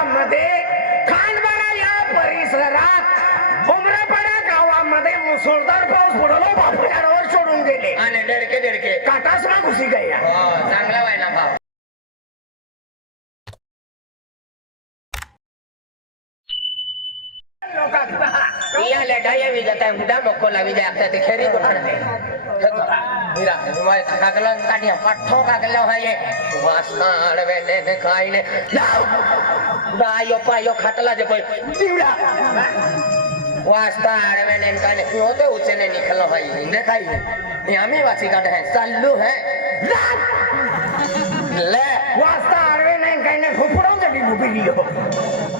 जिल्ह्यामध्ये खांडबारा या परिसरात उमरापाडा गावामध्ये मुसळधार पाऊस पडलो बापू झाडावर सोडून गेले आणि दडके काटासमा घुसी गया. चांगला व्हाय ना भाऊ. या लेटाया विजता मुदा मक्कोला विजय आता ते खेरी गोठणते मीरा माय कागला काढिया पाठो कागला हाये वासाड वेले ने खाईले दायो पायो खाटला जे पय दिवडा वास्ता वेले ने काने होते उचने निकलो हाई ने खाई ये आम्ही वाची काढ है चालू है ले वास्ता आडवे नाही काही नाही फुफडून गेली उभी लिहो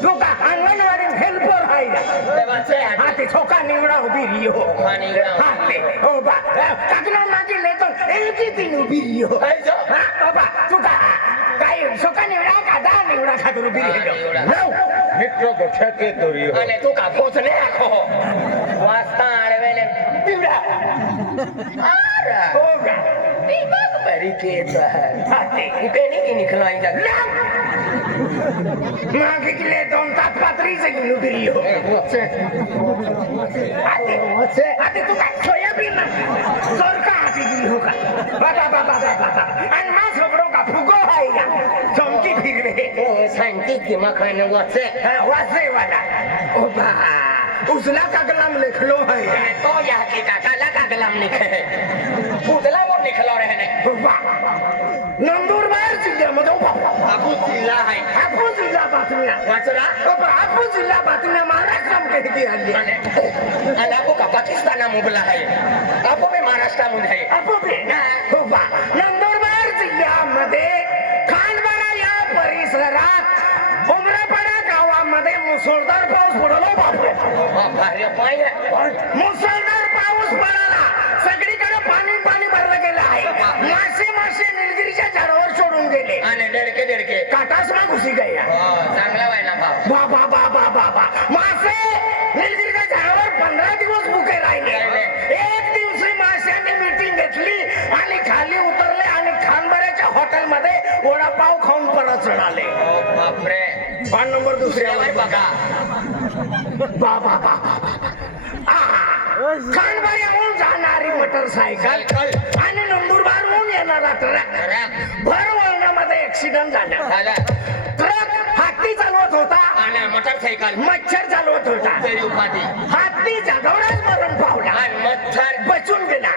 तू का अंगणवाडी हेल्पर आहे हा ते छोका निवडा उभी लिहो हा ते हो बा काकना माझी लेतो एकी तीन उभी लिहो हा बा तू का काय छोका निवडा का दा निवडा खातर उभी लिहो लाव मित्र गोठ्यात येतो रे आणि तू का पोचले आखो वास्ता आडवेले दिवडा हो का बरी केत हा ते इकडे की निकलाई जा मागे गेले दोन तास पात्रीचे घेऊन उभी लिहो आते तू काय सोयाबीन जोर का हाती गेली हो का बाबा बाबा बाबा आणि मा सोबरो का फुगो आहे का चमकी फिरवे सांगते दिमाग खाने वाचे वासे वाला ओ बा उसला का गलाम लिखलो है तो यहाँ की काकाला का गलाम लिखे उदला वो निकलो रहे ने बा नंदुरबार जिल्ह्यामध्ये हापूस जिल्हा आहे हापूस जिल्हा बातम्या वाचरा हापूस जिल्हा बातम्या महाराष्ट्रामध्ये किती आली आणि आपको का पाकिस्तान मुबला है आपको भी महाराष्ट्र मध्ये आहे आपो बे हो बा नंदुरबार जिल्ह्यामध्ये खांडबारा या परिसरात उमरापाडा गावामध्ये मुसळधार पाऊस पडलो बापू भारी पाय मुसळधार पाऊस पडला सगळीकडे पाणी पाणी भरलं गेलं आहे मासे निलगिरीच्या झाडावर सोडून गेले आणि दडके काटासमा घुसी गया. चांगला व्हाय ना भाऊ. बाबा बाबा बाबा मासे निलगिरीच्या झाडावर 15 दिवस भुके राहिले. एक दिवशी माशांनी मीटिंग घेतली आणि खाली उतरले आणि खानबाऱ्याच्या हॉटेलमध्ये वडापाव खाऊन परत चढाले. बापरे. पान नंबर दुसऱ्यावर बघा. बाबा बाबा खानबाऱ्याहून जाणारी मोटरसायकल आणि नंदुरबारहून येणारा ट्रक भर वळणामध्ये ऍक्सिडेंट झाला. ट्रक हत्ती चालवत होता आणि मोटरसायकल मच्छर चालवत होता. हत्ती जागेवरच मरण पावला आणि मच्छर बचून गेला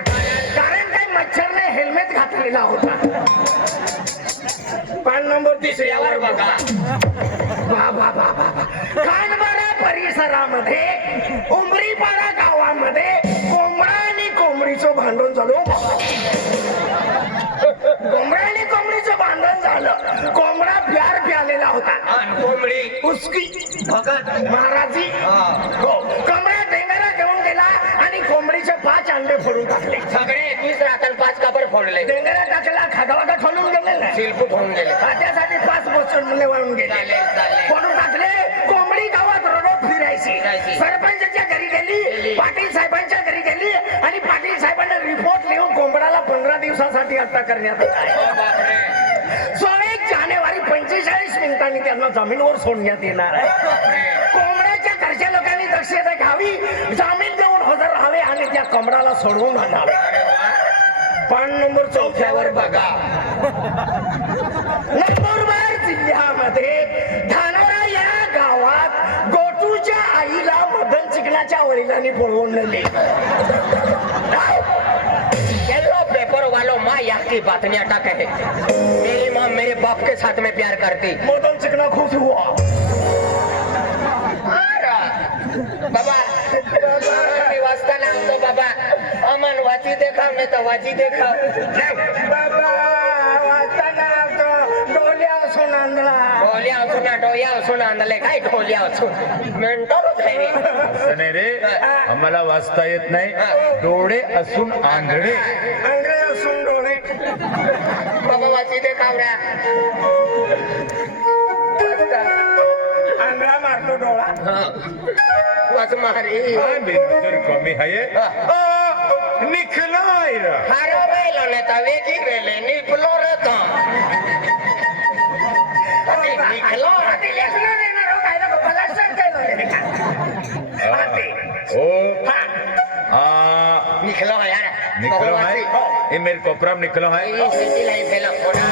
कारण काही मच्छरने हेल्मेट घातलेला होता. पान नंबर तिसऱ्यावर बघा. बाबा बाबा खानबारा परिसरामध्ये उमरीपाडा गावामध्ये कोंबडा आणि कोंबडीचं भांडण झालं. कोंबडा आणि कोंबडीचं भांडण झालं. कोंबडा प्यार प्यालेला होता आणि कोंबडी उसकी भगत महाराजी. कोंबडा ढेंगारा घेऊन गेला आणि कोंबडीचे 5 अंडे फोडून टाकले. सगळे 21 रातन 5 काबर फोडले. ढेंगारा टाकला खागावागा खोलून गेले शिल्प होऊन गेले. त्यासाठी 5 बसून निवडून गेले. चालेल. फोडून टाकले. कोंबडी गावात रोडोत फिरायची. सरपंचाच्या घरी गेली, पाटील साहेबांच्या घरी गेली आणि पाटील साहेबांना रिपोर्ट लिहून कोंबडाला 15 दिवसासाठी अटक करण्यात आली. 1 जानेवारी 45 मिनिटांनी त्यांना जमीनवर सोडण्यात येणार आहे. कोंबड्याच्या घरच्या लोकांनी दक्षता घ्यावी, जामीन देऊन हजर राहावे आणि त्या कोंबडाला सोडवून आणावे. पान नंबर 4 बघा. नंदुरबार जिल्ह्यामध्ये धानोरा या गावात गोटूच्या आईला मदन चिकनाच्या वडिलांनी पळवून नेले. येलो पेपर वालों माँ यहाँ की बात नहीं अटक है. मेरी माँ मेरे बाप के साथ में प्यार करती. मदन चिकना खुश हुआ. बाबा वास्ता नाम तो बाबा अमन वाची देखा मैं तो वाची देखा. बाबा वाचताना तो डोल्या असून आणला. ढोलिया असून डोया असून आणले काय ढोलिया असून मेंटलच आहे. नाही रे आम्हाला वाचता येत नाही. डोळे असून आंधळे. आंधळे असून डोळे. बाबा वाची देखावऱ्या आंधळा मारतो डोळा. वाच मारी तर कमी आहे. निखलोय हारो वेलो ने तवे की वेले निपलो रे तो. निखलो लेखना निकलो है ये मेरे कोपरा में निकलो है ये सिटी लाइफ है मोड़ा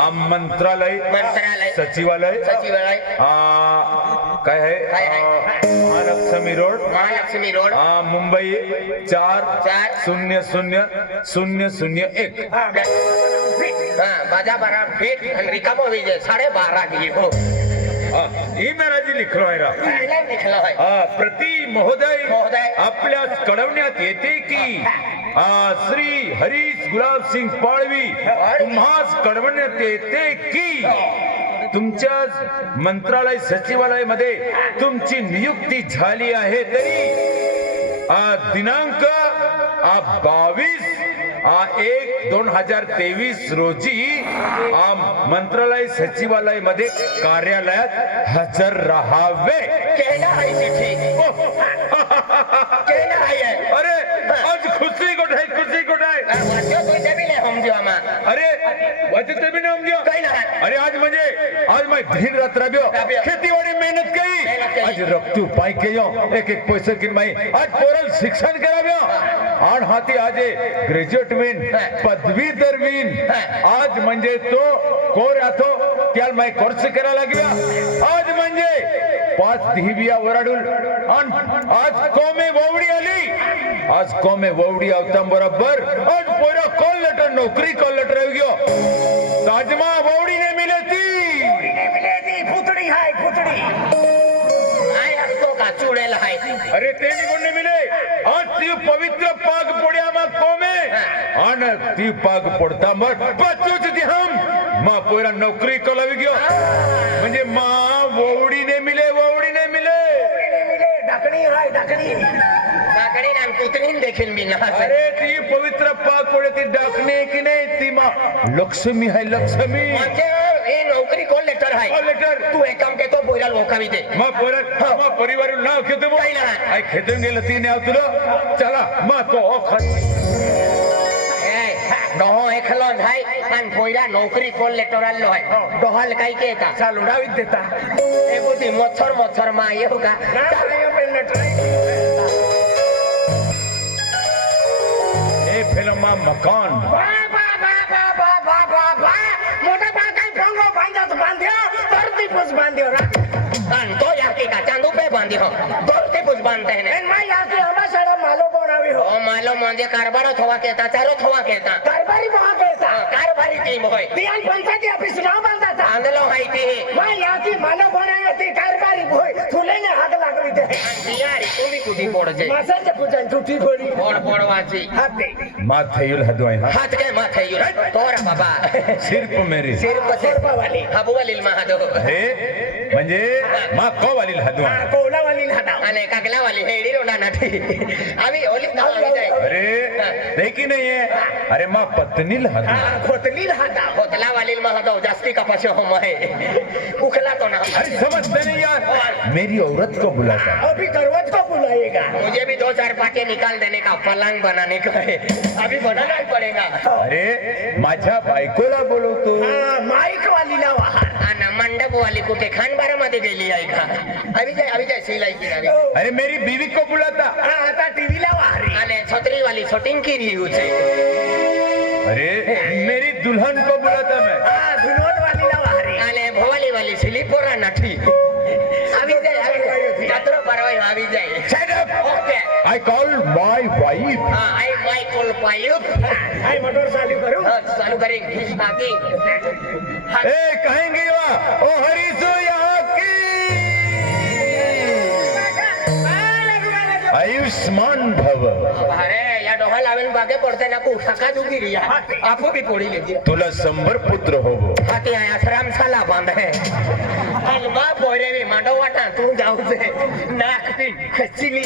आम मंत्रालय मंत्रालय सचिवालय सचिवालय काय है काय है? महालक्ष्मी रोड मुंबई 400001 बाजा बारा फीट रिकामो विजय 12.5 की हो ये मेरा जी लिखलो आहे रा लिखलं आहे प्रति महोदय महोदय. आपल्यास कळवण्यात येते की श्री हरीश गुलाब सिंग पाळवी तुम्हास कळवण्यात येते की तुमच्या मंत्रालय सचिवालय मध्ये तुमची नियुक्ती झाली आहे तरी दिनांक 22/1/2023 रोजी मंत्रालय सचिवालय मध्ये कार्यालयात हजर राहावे. केलं आहे चिठ्ठी केलं आहे अरे आज खुशी कुठे आहे खुशी कुठे आहे वाद्य तो देविले हम जीवा अरे वाजत ते भी नाम दियो काही ना अरे आज म्हणजे आज मैं दिन रात रबियो खेतीवाड़ी मेहनत करी आज रक्तू पाई के यो एक पैसे की माई आज पोरल शिक्षण कराव्यो आठ हाती आजे ग्रेज्युएट विन पदवीधर विन आज म्हणजे तो कोर आतो त्याला माई कोर्स करा लागला आज म्हणजे 5 दिव्या वराडूल आज कोमे ववडी आली आज कोमे ववडी आवता बरोबर आज पोरा कॉल लेटर नौकरी कॉल लेटर गयो ताजमा ववडी ने मिले थी पुतड़ी है पुतड़ी नाही असतो का चुडेल आहे अरे ते निघून नाही मिले आज ती पवित्र पाग पोड्या मा कोमे आणि ती पाग पडता मग बचूच ती हम मा पोरा नौकरी कलावी गयो म्हणजे मा ववडीने मिले ढकनी है ढकनी काकडी ना पुतणीन देखील मी ना अरे ती पवित्र पाग पोडे ती डाकणे की नाही ती मा लक्ष्मी है लक्ष्मी म्हणजे हे नोकरी कॉल लेटर आहे कॉल लेटर तू एक काम के तो बोयला लोकावी दे मा पोरा मा परिवार नाव घेतो काही नाही. आई खेतून गेलं ती नाव तुला चला मा तो डोहो एकलो आहे आणि पोयला नोकरी कॉल लेटर आलो आहे डोहाल काही के का चालू डावीत देता ए बुद्धी मच्छर मा येऊ का ए फिल्म मा मकान मोठा बा काय पंगो बांध्यो धरती पुस बांध्यो आणि तो याके का चांदू पे बांधी हो दोस्ते कुछ बांधते हैं एन माय याके हमा सड़ा मालो बनावी हो ओ मालो म्हणजे कारभार थवा केता चारो थवा केता कारभारी वहां केसा कारभारी टीम होय दियान पंचायती ऑफिस ना बांधा था आंदलो हाय ते माय याकी मालो बनावे ती कारभारी होय तुलेने हात लागवी दे यारी तुम्ही कुठे पडजे मासाचे पूजन तुटी पडी पडवाची हात दे माथे युल हदवाई हा हात काय माथे येऊ तोरा बाबा सिर्फ मेरी सिर सरपा वाली हाबुवालील महादो हे म्हणजे मा को वाली हदवा कोला वाली हाता आणि कागला वाली हेडी रोडा नाठी आम्ही ओली नावी जाय अरे देखी नहीं है अरे माँ पत्नी हदवा खोतली हाता होतला वालील महादो जास्ती कपाश हो महे उखला तो ना अरे समझते नहीं यार मेरी औरत को बुलाता अभी करवत को बुलाएगा मुझे भी 2-4 पाटे निकाल देने का पलंग बनाने का है अभी बनाना ही पड़ेगा अरे माझ्या बायकोला बोलवतो माइक वाली ना वहां आणि मंडप वाली कुठे खानबारा मध्ये गेली आहे का अभी जाय सिलाई की अरे मेरी बीवी को बुलाता आता टीव्ही ला वाहरी आणि छत्री वाली शूटिंग की रही उसे अरे मेरी दुल्हन को बुलाता मैं विनोद वाली ना वाहरी आणि भवाली वाली स्लीपरा नाठी अभी जाय यात्रा परवाई अभी जाय Shut up! Okay I call my wife. I my call पायूप आई मोटर चालू करू चालू करें बाकी ए कहेंगे वा ओ हरीसो यहाँ की आयुष्मान भव अरे या डोहा लावेन बागे पडते ना को सका दुगी रिया आपो भी पोड़ी लेती तुला 100 पुत्र होवो हाती आया आश्रम साला बांध है अलवा बोरे भी मांडो वाटा तू जाऊ दे नाकती खचिली ओ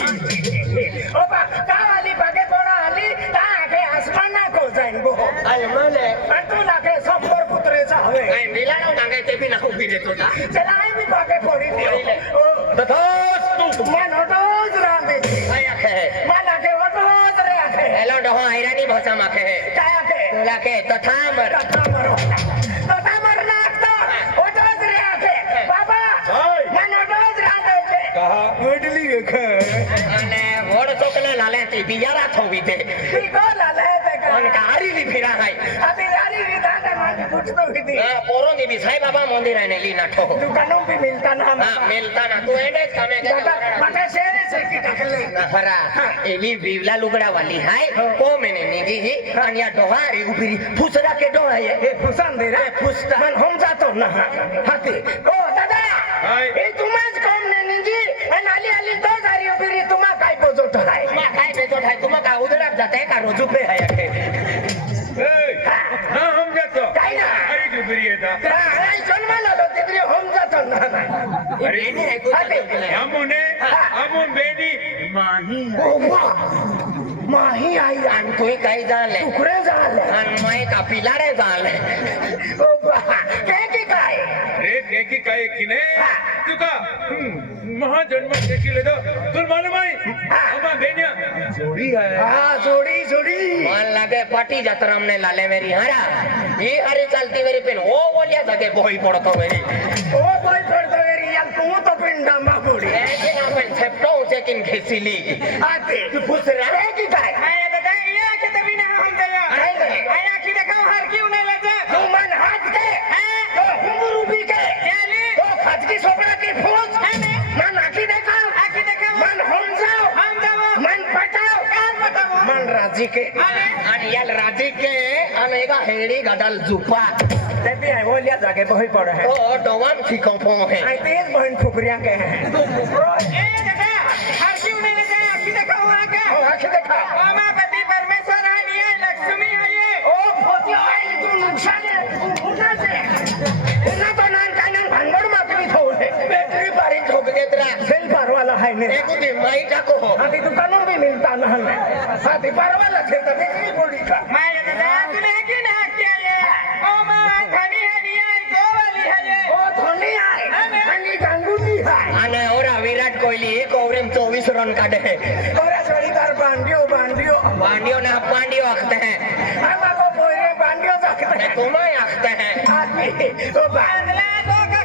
बा का वाली बागे पोड़ा आली ता आके आसमान ना को जाइन गो अलमले आणि तू लागे 100 पुत्रेचा हवे काय मिलानो टांगे ते भी ना उभी देतो ता चला आई मी बागे पोड़ी दे तथास्तु मन ओटोज रांदे आया है मन आके ओटोज रे आके हेलो डोहा हैरानी भाषा माखे है काय आके तुला के तथा मर तथा मरना तो ओटोज रे आके बाबा मन ओटोज रांदे कहा इडली खाय आणि घोड चोकले लाले ती बियारा थोवी थे ती कोण आलाय ते का पण गाडी ली फिरा है अभी यारी विधान मांगी पूछतो किती पोरों दी भी साई बाबा मंदिर है ने ली ना ठो दुकानों पे मिलता ना हां मिलता ना तू एडे कामे के मटा शेर से की टाकले फरा एली बिवला लुगड़ा वाली है को मैंने निगी ही आणि या डोहारी उभी फुसरा के डोहा है हे फुसान दे रे फुसता मन हम जातो ना हाती ओ दादा हाय. हे तुम्हाच कॉम ने निंगी आणि आली आली तो जारी उभी तुम्हा काय बोजवतो आहे तुम्हा काय बेतो ठाय तुम्हा का उधड़ाप जाते है का रोजू पे है के ना हम जातो काय ना अरे जुबरी येता काय जन्माला आलो तिथे हम जातो ना अरे हमने हम बेडी माही ओ माही आई आणि तू काय झाले टुकड़े झाले आणि मैं का पिलारे झाले ओ काय की काय अरे केकी काय की नाही तुका महाजन्म देखील दो तुला मालूम आहे आमा बेनिया जोडी आहे हा जोडी जोडी मन लगे पाटी जतरम ने लाले मेरी हरा ये हरी चलती मेरी पेन ओ बोलिया जगे बोई पड़तो मेरी ओ बोय पडतो रे यार तू तो पिंडा मागुडी लेकिन अपन छपटो से किन खिसिली आते तू फुसरा रे की काय आया दादा या के तभी ना हम गया आया की देखो हर क्यों नहीं लगा तू मन हात के तो हुंगरू भी के चले तो खाजगी सोबड़ा की फूस मन आखी देखा आकी देखो मन हम जाओ हम जाओ मन पटाओ कान बताओ मन राजी के आणि याल राजी के आणि एका हेडी गडल जुपा ते भी है बोलिया जाके बही पड़ है ओ डोवान खिकोपो है आई तेज बहन फुकरिया के हैं ए दादा हर क्यों नहीं लगा आकी देखो वहां का ओ आखी देखा ओ मां पति परमेश्वर है ये लक्ष्मी है ये ओ भोतिया आई तू नुकसान है तू उठा से उन्ना तो नान कानन भांगड़ मातरी थोड़े बैटरी बारी ठोक देतरा सेल पार वाला है ने एको दी माई टाको हो हाथी दुकानों भी मिलता ना है हाथी पार वाला थे तभी नहीं बोली का मां दादा तूने की ना किया ये ओ मां खानी है ये दो वाली है ये ओ धोनी आए आणि गांगुली आए आणि ओरा विराट कोहली एक ओव्हरेम 24 रन काढे और जोड़ीदार बांडियो पांडियो ना पांडियो आखते हैं हम को बोरे बांडियो जाके तुम्हें आखते हैं आदमी ओ बा अगला दो का